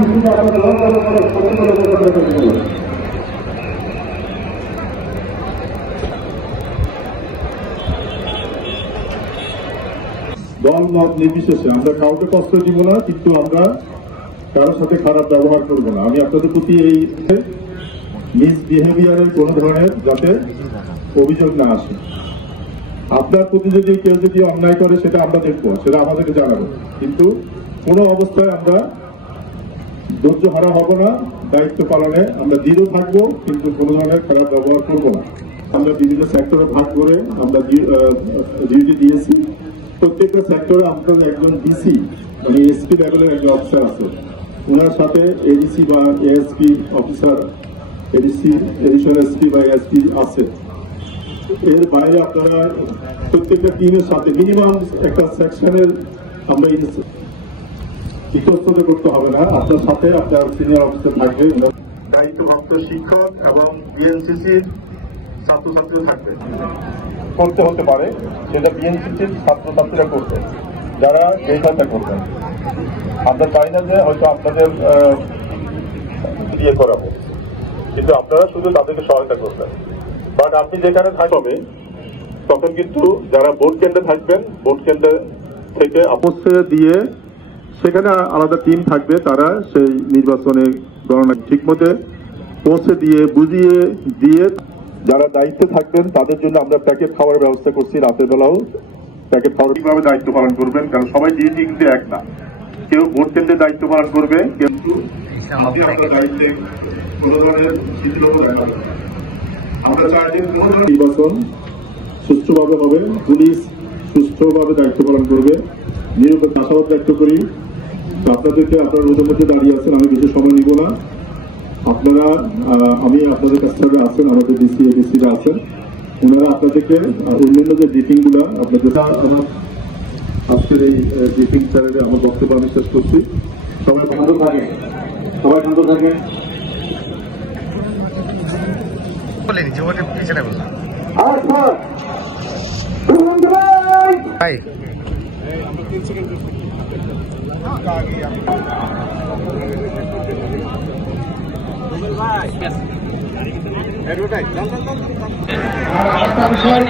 দল মত নির্বিশেষে আমরা কাউকে কষ্ট দিব না, কিন্তু আমরা কারোর সাথে খারাপ ব্যবহার করব না। আমি আপনাদের প্রতি এই মিসবিহেভিয়ারের কোন ধরনের যাতে অভিযোগ না আসে। আপনার প্রতি যদি কেউ যদি অন্যায় করে সেটা আমরা দেখবো, সেটা আমাদেরকে জানাবো, কিন্তু কোনো অবস্থায় আমরা ধৈর্য হারা হব না। দায়িত্ব পালনে আমরা দৃঢ় থাকবো, কিন্তু কোনো ধরনের খারাপ ব্যবহার করব না। আমরা বিভিন্ন সেক্টরে ভাগ করে আমরা ডিউটি দিয়েছি। প্রত্যেকটা সেক্টরে আপনার একজন ডিসি মানে এসপি লেভেলের একজন অফিসার আছে, ওনার সাথে এডিসি বা ASP officer, ADC additional SP বা এএসপি আছে। এর বাইরে আপনারা প্রত্যেকটা টিমের সাথে মিনিমাম একটা সেকশনের আমরা ইতস্তত করতে হবে না, আপনার সাথে আপনার সিনিয়র অফিসার থাকবে, দায়িত্বপ্রাপ্ত শিক্ষক এবং বিএনসিসির ছাত্রছাত্রী থাকবে। করতে হতে পারে সেটা বিএনসিসির ছাত্রছাত্রীরা করবে, যারা এই কাজটা করবেন। আমরা চাই না যে হয়তো আপনাদের ইয়ে করাবো, কিন্তু আপনারা শুধু তাদেরকে সহায়তা করবেন। বাট আপনি যেখানে থাকবে তখন কিন্তু যারা ভোট কেন্দ্রে থাকবেন, ভোট কেন্দ্র থেকে আপসে দিয়ে সেখানে আলাদা টিম থাকবে, তারা সেই নির্বাচনে গণনা ঠিকমতো পৌঁছে দিয়ে বুঝিয়ে দিয়ে যারা দায়িত্বে থাকবেন তাদের জন্য আমরা প্যাকেট খাওয়ার ব্যবস্থা করছি। রাতের বেলাও প্যাকেট খাওয়ার কিভাবে দায়িত্ব পালন করবেন, কারণ সবাই ডিউটি কিন্তু এক না, কেউ ভোট কেন্দ্রে দায়িত্ব পালন করবে, কিন্তু দায়িত্বে কোনো ধরনের শিথিলতা দেখা যাবে। আমরা চাই যে নির্বাচন সুষ্ঠুভাবে হবে, পুলিশ সুষ্ঠুভাবে দায়িত্ব পালন করবে, নিরপেক্ষ আশাবাদ ব্যক্ত করি। আপনাদেরকে আপনারা রোদের মধ্যে দাঁড়িয়ে আছেন, আমি বেশি সময় নিব না। আপনারা আমি আপনাদের কাছ থেকে আছেন, আমাদের ডিসি এডিসিরা আছেন, ওনারা আপনাদেরকে অন্যান্য যে ব্রিফিংগুলো আপনাদের আমার আজকের এই ব্রিফিং চ্যানেলে আমার বক্তব্য আমি শেষ করছি। সবাই শান্ত থাকেন, সবাই শান্ত থাকেন। আর একটা বিষয়